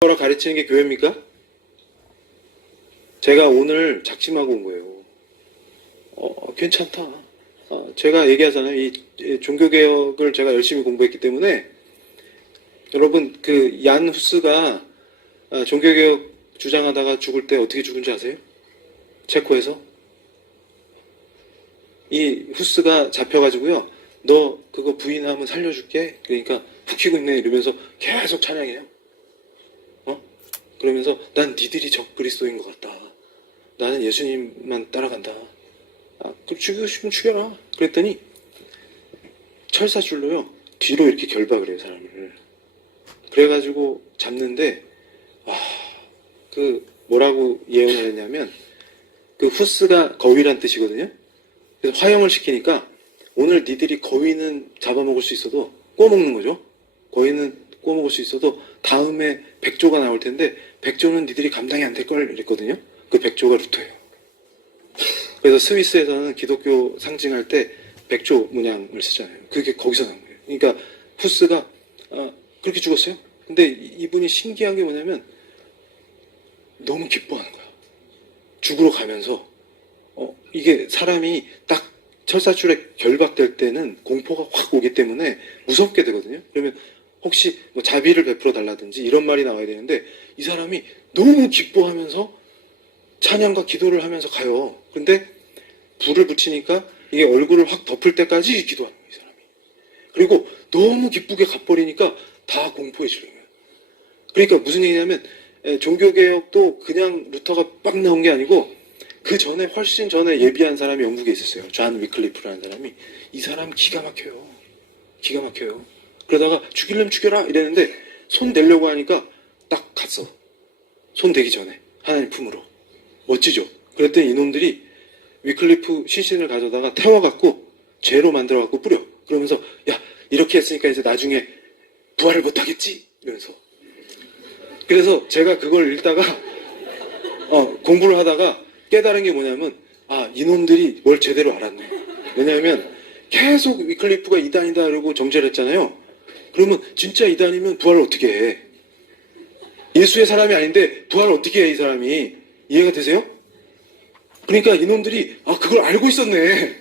거라 가르치는 게 교회입니까? 제가 오늘 작심하고 온 거예요. 괜찮다. 제가 얘기하잖아요. 이 종교개혁을 제가 열심히 공부했기 때문에 여러분 그 얀 후스가 종교개혁 주장하다가 죽을 때 어떻게 죽은지 아세요? 체코에서 이 후스가 잡혀가지고요. 너 그거 부인하면 살려줄게. 그러니까 푹 키고 있네 이러면서 계속 찬양해요. 그러면서 난 니들이 적 그리스도인 것 같다. 나는 예수님만 따라간다. 그럼 죽이고 싶으면 죽여라. 그랬더니 철사줄로요. 뒤로 이렇게 결박을 해요, 사람을. 그래가지고 잡는데 그 뭐라고 예언을 했냐면 그 후스가 거위란 뜻이거든요. 그래서 화형을 시키니까 오늘 니들이 거위는 잡아먹을 수 있어도 꼬먹는 거죠. 거위는 꼬먹을 수 있어도 다음에 백조가 나올 텐데 백조는 니들이 감당이 안 될 걸 이랬거든요. 그 백조가 루터예요. 그래서 스위스에서는 기독교 상징할 때 백조 문양을 쓰잖아요. 그게 거기서 나온 거예요. 그러니까 후스가 그렇게 죽었어요. 근데 이분이 신기한 게 뭐냐면 너무 기뻐하는 거야. 죽으러 가면서 이게 사람이 딱 철사줄에 결박될 때는 공포가 확 오기 때문에 무섭게 되거든요. 그러면 혹시 뭐 자비를 베풀어 달라든지 이런 말이 나와야 되는데 이 사람이 너무 기뻐하면서 찬양과 기도를 하면서 가요. 근데 불을 붙이니까 이게 얼굴을 확 덮을 때까지 기도하는 거예요, 이 사람이. 그리고 너무 기쁘게 갚버리니까 다 공포에 질린 거예요. 그러니까 무슨 얘기냐면 종교개혁도 그냥 루터가 빡 나온 게 아니고 그 전에 훨씬 전에 예비한 사람이 영국에 있었어요. 존 위클리프라는 사람이. 이 사람 기가 막혀요. 기가 막혀요. 그러다가 죽이려면 죽여라 이랬는데 손 대려고 하니까 딱 갔어. 손 대기 전에 하나님 품으로. 멋지죠? 그랬더니 이놈들이 위클리프 시신을 가져다가 태워갖고 죄로 만들어갖고 뿌려. 그러면서 야 이렇게 했으니까 이제 나중에 부활을 못하겠지? 이러면서. 그래서 제가 그걸 읽다가 공부를 하다가 깨달은 게 뭐냐면 이놈들이 뭘 제대로 알았네. 왜냐하면 계속 위클리프가 이단이다 그러고 정죄를 했잖아요. 그러면 진짜 이단이면 부활을 어떻게 해? 예수의 사람이 아닌데 부활을 어떻게 해 이 사람이? 이해가 되세요? 그러니까 이놈들이 그걸 알고 있었네.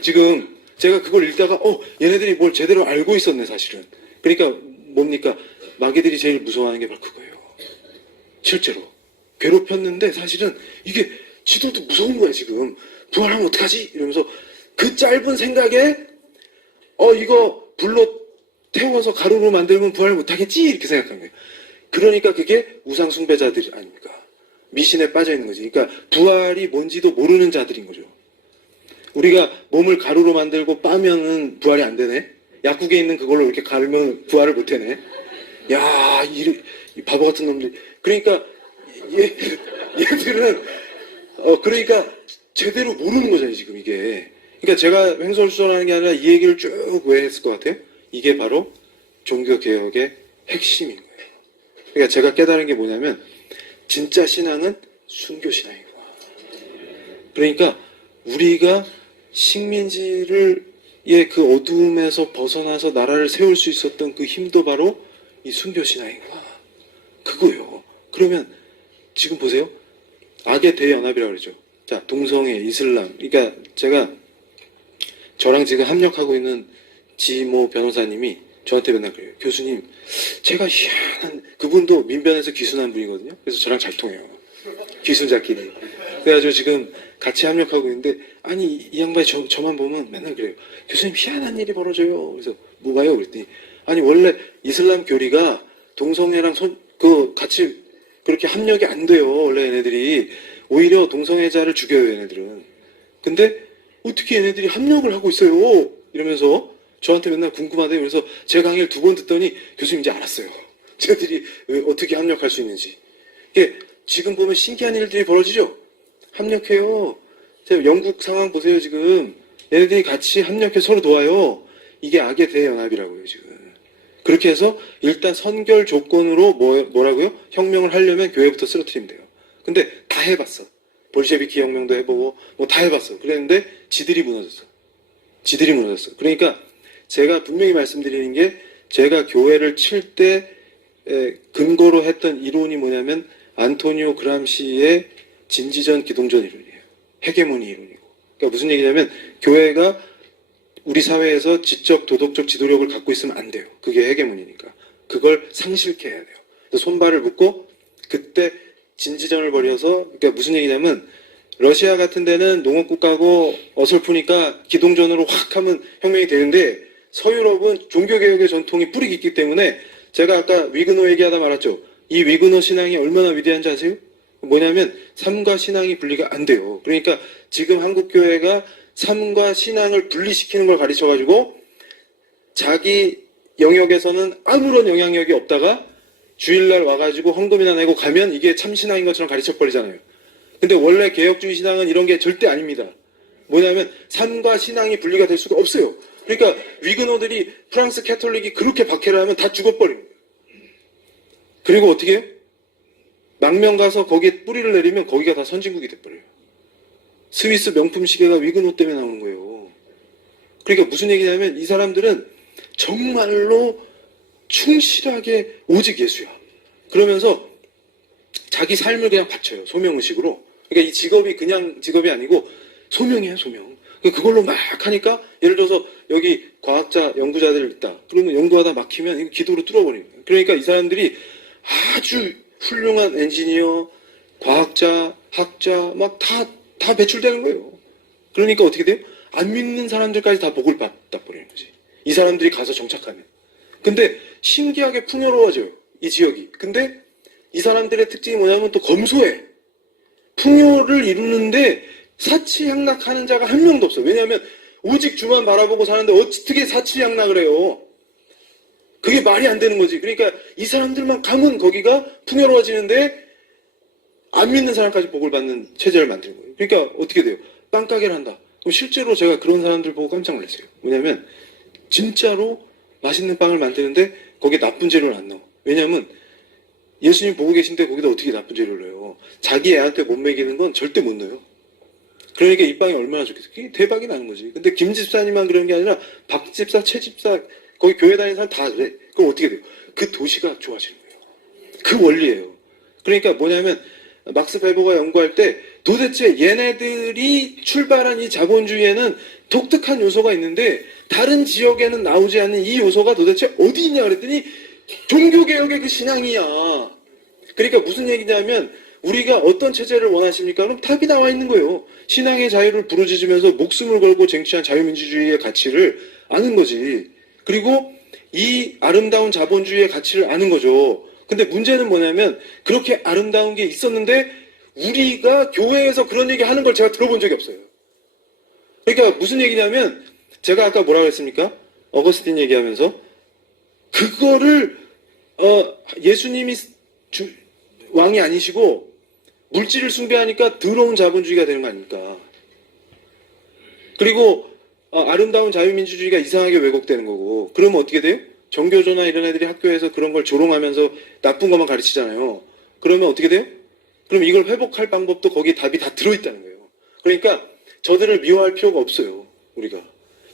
지금 제가 그걸 읽다가 얘네들이 뭘 제대로 알고 있었네 사실은. 그러니까 뭡니까? 마귀들이 제일 무서워하는 게 바로 그거예요. 실제로 괴롭혔는데 사실은 이게 지도도 무서운 거야 지금. 부활하면 어떡하지? 이러면서 그 짧은 생각에 이거 불로 태워서 가루로 만들면 부활 못하겠지? 이렇게 생각한 거예요. 그러니까 그게 우상숭배자들 아닙니까? 미신에 빠져 있는 거지. 그러니까 부활이 뭔지도 모르는 자들인 거죠. 우리가 몸을 가루로 만들고 빠면은 부활이 안 되네? 약국에 있는 그걸로 이렇게 가르면 부활을 못 해네? 야, 이 바보 같은 놈들. 그러니까 얘들은 그러니까 제대로 모르는 거잖아요, 지금 이게. 그러니까 제가 횡설수설하는 게 아니라 이 얘기를 쭉 왜 했을 것 같아요? 이게 바로 종교개혁의 핵심인 거예요. 그러니까 제가 깨달은 게 뭐냐면 진짜 신앙은 순교신앙이구나. 그러니까 우리가 식민지의 그 어두움에서 벗어나서 나라를 세울 수 있었던 그 힘도 바로 이 순교신앙이구나. 그거예요. 그러면 지금 보세요. 악의 대연합이라고 그러죠. 자, 동성애, 이슬람. 그러니까 제가 저랑 지금 합력하고 있는 지모 변호사님이 저한테 맨날 그래요. 교수님, 제가 희한한, 그분도 민변에서 귀순한 분이거든요. 그래서 저랑 잘 통해요. 귀순자끼리. 그래가지고 지금 같이 합력하고 있는데, 아니, 이 양반이 저만 보면 맨날 그래요. 교수님, 희한한 일이 벌어져요. 그래서, 뭐가요? 그랬더니, 아니, 원래 이슬람 교리가 동성애랑 같이 그렇게 합력이 안 돼요. 원래 얘네들이. 오히려 동성애자를 죽여요, 얘네들은. 근데, 어떻게 얘네들이 합력을 하고 있어요? 이러면서, 저한테 맨날 궁금하대요. 그래서 제 강의를 2번 듣더니 교수님 이제 알았어요. 쟤들이 어떻게 합력할 수 있는지. 이게 지금 보면 신기한 일들이 벌어지죠? 합력해요. 영국 상황 보세요, 지금. 얘네들이 같이 합력해 서로 도와요. 이게 악의 대연합이라고요, 지금. 그렇게 해서 일단 선결 조건으로 뭐라고요? 혁명을 하려면 교회부터 쓰러뜨리면 돼요. 근데 다 해봤어. 볼셰비키 혁명도 해보고 뭐 다 해봤어. 그랬는데 지들이 무너졌어. 그러니까 제가 분명히 말씀드리는 게 제가 교회를 칠 때 근거로 했던 이론이 뭐냐면 안토니오 그람시의 진지전 기동전 이론이에요. 헤게모니 이론이고. 그러니까 무슨 얘기냐면 교회가 우리 사회에서 지적 도덕적 지도력을 갖고 있으면 안 돼요. 그게 헤게모니니까. 그걸 상실케 해야 돼요. 그래서 손발을 묶고 그때 진지전을 벌여서, 그러니까 무슨 얘기냐면 러시아 같은 데는 농업국가고 어설프니까 기동전으로 확 하면 혁명이 되는데 서유럽은 종교개혁의 전통이 뿌리 깊기 때문에 제가 아까 위그노 얘기하다 말았죠. 이 위그노 신앙이 얼마나 위대한지 아세요? 뭐냐면 삶과 신앙이 분리가 안 돼요. 그러니까 지금 한국교회가 삶과 신앙을 분리시키는 걸 가르쳐가지고 자기 영역에서는 아무런 영향력이 없다가 주일날 와가지고 헌금이나 내고 가면 이게 참신앙인 것처럼 가르쳐버리잖아요. 근데 원래 개혁주의 신앙은 이런 게 절대 아닙니다. 뭐냐면 삶과 신앙이 분리가 될 수가 없어요. 그러니까 위그노들이 프랑스 캐톨릭이 그렇게 박해를 하면 다 죽어버려요. 그리고 어떻게 해요? 망명 가서 거기에 뿌리를 내리면 거기가 다 선진국이 돼버려요. 스위스 명품 시계가 위그노 때문에 나오는 거예요. 그러니까 무슨 얘기냐면 이 사람들은 정말로 충실하게 오직 예수야. 그러면서 자기 삶을 그냥 바쳐요. 소명의식으로. 그러니까 이 직업이 그냥 직업이 아니고 소명이에요, 소명. 그걸로 막 하니까 예를 들어서 여기 과학자, 연구자들 있다. 그러면 연구하다 막히면 이거 기도로 뚫어버리는 거예요. 그러니까 이 사람들이 아주 훌륭한 엔지니어, 과학자, 학자 막 다 배출되는 거예요. 그러니까 어떻게 돼요? 안 믿는 사람들까지 다 복을 받다 버리는 거지. 이 사람들이 가서 정착하면. 근데 신기하게 풍요로워져요. 이 지역이. 근데 이 사람들의 특징이 뭐냐면 또 검소해. 풍요를 이루는데 사치향락하는 자가 한 명도 없어. 왜냐하면 오직 주만 바라보고 사는데 어떻게 사치향락을 해요? 그게 말이 안 되는 거지. 그러니까 이 사람들만 가면 거기가 풍요로워지는데 안 믿는 사람까지 복을 받는 체제를 만드는 거예요. 그러니까 어떻게 돼요? 빵가게를 한다. 그럼 실제로 제가 그런 사람들 보고 깜짝 놀랐어요. 뭐냐면 진짜로 맛있는 빵을 만드는데 거기에 나쁜 재료를 안 넣어. 왜냐하면 예수님 보고 계신데 거기다 어떻게 나쁜 재료를 넣어요? 자기 애한테 못 먹이는 건 절대 못 넣어요. 그러니까 이 빵이 얼마나 좋겠어요. 그게 대박이 나는 거지. 근데 김 집사님만 그런 게 아니라 박 집사, 최 집사, 거기 교회 다니는 사람 다 그래. 그럼 어떻게 돼요? 그 도시가 좋아지는 거예요. 그 원리예요. 그러니까 뭐냐면 막스 베버가 연구할 때 도대체 얘네들이 출발한 이 자본주의에는 독특한 요소가 있는데 다른 지역에는 나오지 않는 이 요소가 도대체 어디 있냐 그랬더니 종교개혁의 그 신앙이야. 그러니까 무슨 얘기냐면 우리가 어떤 체제를 원하십니까? 그럼 답이 나와 있는 거예요. 신앙의 자유를 부르짖으면서 목숨을 걸고 쟁취한 자유민주주의의 가치를 아는 거지. 그리고 이 아름다운 자본주의의 가치를 아는 거죠. 근데 문제는 뭐냐면 그렇게 아름다운 게 있었는데 우리가 교회에서 그런 얘기 하는 걸 제가 들어본 적이 없어요. 그러니까 무슨 얘기냐면 제가 아까 뭐라고 했습니까? 어거스틴 얘기하면서 그거를 예수님이 왕이 아니시고 물질을 숭배하니까 더러운 자본주의가 되는 거 아닙니까? 그리고 아름다운 자유민주주의가 이상하게 왜곡되는 거고 그러면 어떻게 돼요? 정교조나 이런 애들이 학교에서 그런 걸 조롱하면서 나쁜 것만 가르치잖아요. 그러면 어떻게 돼요? 그럼 이걸 회복할 방법도 거기에 답이 다 들어있다는 거예요. 그러니까 저들을 미워할 필요가 없어요. 우리가.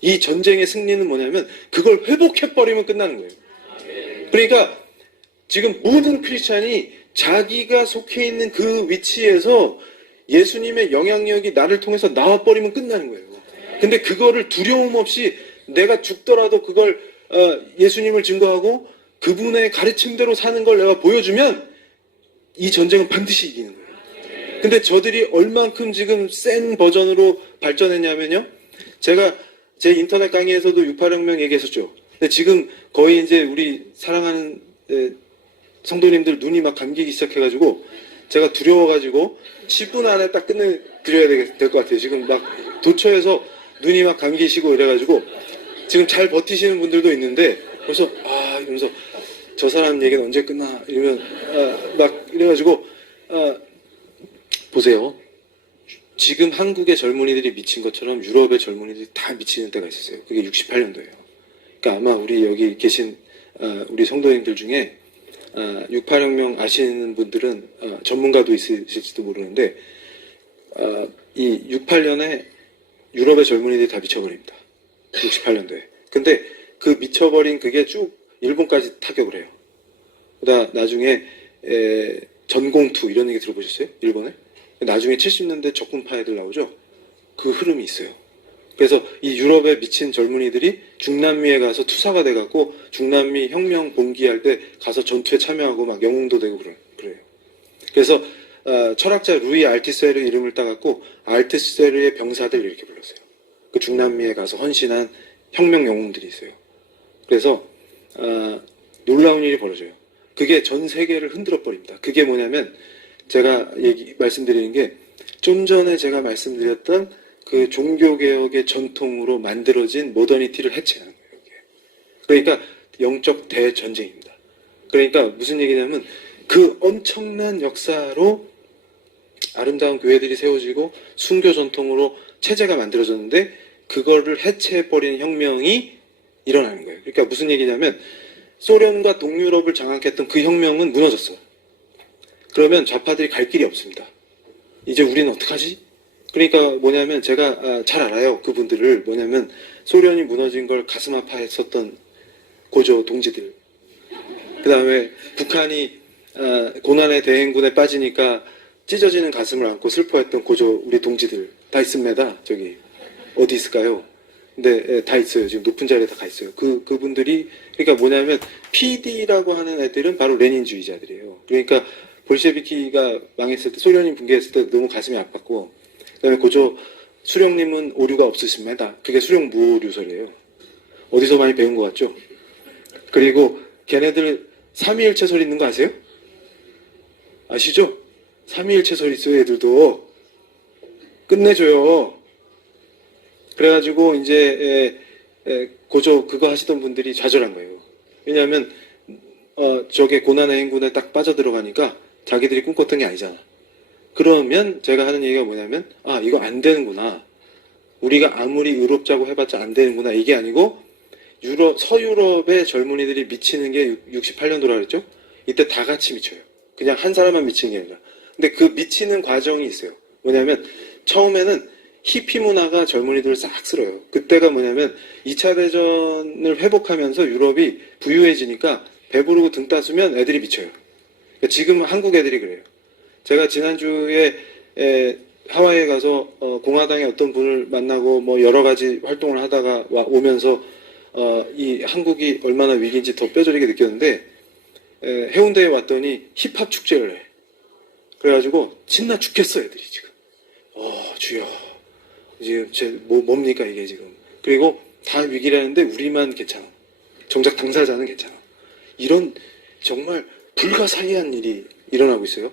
이 전쟁의 승리는 뭐냐면 그걸 회복해버리면 끝나는 거예요. 그러니까 지금 모든 크리스찬이 자기가 속해 있는 그 위치에서 예수님의 영향력이 나를 통해서 나와버리면 끝나는 거예요. 근데 그거를 두려움 없이 내가 죽더라도 그걸 예수님을 증거하고 그분의 가르침대로 사는 걸 내가 보여주면 이 전쟁은 반드시 이기는 거예요. 근데 저들이 얼만큼 지금 센 버전으로 발전했냐면요. 제가 제 인터넷 강의에서도 6.8혁명 얘기했었죠. 근데 지금 거의 이제 우리 사랑하는 성도님들 눈이 막 감기기 시작해가지고 제가 두려워가지고 10분 안에 딱 끝내드려야 될 것 같아요. 지금 막 도처에서 눈이 막 감기시고 이래가지고 지금 잘 버티시는 분들도 있는데 그래서 이러면서 저 사람 얘기는 언제 끝나 이러면 막 이래가지고 보세요. 지금 한국의 젊은이들이 미친 것처럼 유럽의 젊은이들이 다 미치는 때가 있었어요. 그게 68년도예요. 그러니까 아마 우리 여기 계신 우리 성도님들 중에 6.8혁명 아시는 분들은 전문가도 있으실지도 모르는데 이 68년에 유럽의 젊은이들이 다 미쳐버립니다. 68년도에. 근데 그 미쳐버린 그게 쭉 일본까지 타격을 해요. 그다 나중에 전공투 이런 얘기 들어보셨어요? 일본에? 나중에 70년대 적군파 애들 나오죠? 그 흐름이 있어요. 그래서 이 유럽에 미친 젊은이들이 중남미에 가서 투사가 돼갖고 중남미 혁명 봉기할 때 가서 전투에 참여하고 막 영웅도 되고 그래요. 그래서 철학자 루이 알티세르 이름을 따갖고 알티세르의 병사들 이렇게 불렀어요. 그 중남미에 가서 헌신한 혁명 영웅들이 있어요. 그래서 놀라운 일이 벌어져요. 그게 전 세계를 흔들어 버립니다. 그게 뭐냐면 제가 말씀드리는 게 좀 전에 제가 말씀드렸던 그 종교개혁의 전통으로 만들어진 모더니티를 해체하는 거예요. 그러니까 영적 대전쟁입니다. 그러니까 무슨 얘기냐면 그 엄청난 역사로 아름다운 교회들이 세워지고 순교 전통으로 체제가 만들어졌는데 그거를 해체해버리는 혁명이 일어나는 거예요. 그러니까 무슨 얘기냐면 소련과 동유럽을 장악했던 그 혁명은 무너졌어요. 그러면 좌파들이 갈 길이 없습니다. 이제 우리는 어떡하지? 그러니까 뭐냐면 제가 잘 알아요. 그분들을. 뭐냐면 소련이 무너진 걸 가슴 아파했었던 고조 동지들. 그 다음에 북한이 고난의 대행군에 빠지니까 찢어지는 가슴을 안고 슬퍼했던 고조 우리 동지들 다 있습니다. 저기 어디 있을까요? 근데 다 있어요. 지금 높은 자리에 다 가 있어요. 그분들이 그러니까 뭐냐면 PD라고 하는 애들은 바로 레닌주의자들이에요. 그러니까 볼셰비키가 망했을 때 소련이 붕괴했을 때 너무 가슴이 아팠고 그다음에 고조 수령님은 오류가 없으십니다. 그게 수령 무오류설이에요. 어디서 많이 배운 것 같죠? 그리고 걔네들 삼위일체설 있는 거 아세요? 아시죠? 삼위일체설 있어요. 애들도 끝내줘요. 그래가지고 이제 고조 그거 하시던 분들이 좌절한 거예요. 왜냐하면 저게 고난의 행군에 딱 빠져들어가니까 자기들이 꿈꿨던 게 아니잖아. 그러면 제가 하는 얘기가 뭐냐면 이거 안 되는구나. 우리가 아무리 의롭자고 해봤자 안 되는구나. 이게 아니고 서유럽의 젊은이들이 미치는 게 68년도라 그랬죠? 이때 다 같이 미쳐요. 그냥 한 사람만 미치는 게 아니라. 근데 그 미치는 과정이 있어요. 뭐냐면 처음에는 히피 문화가 젊은이들을 싹 쓸어요. 그때가 뭐냐면 2차 대전을 회복하면서 유럽이 부유해지니까 배부르고 등 따수면 애들이 미쳐요. 그러니까 지금 한국 애들이 그래요. 제가 지난주에 하와이에 가서 공화당의 어떤 분을 만나고 뭐 여러 가지 활동을 하다가 오면서 이 한국이 얼마나 위기인지 더 뼈저리게 느꼈는데 해운대에 왔더니 힙합 축제를 해. 그래가지고 신나 죽겠어 애들이 지금. 주여 지금 뭡니까 이게 지금. 그리고 다 위기라는데 우리만 괜찮아. 정작 당사자는 괜찮아. 이런 정말 불가사의한 일이 일어나고 있어요.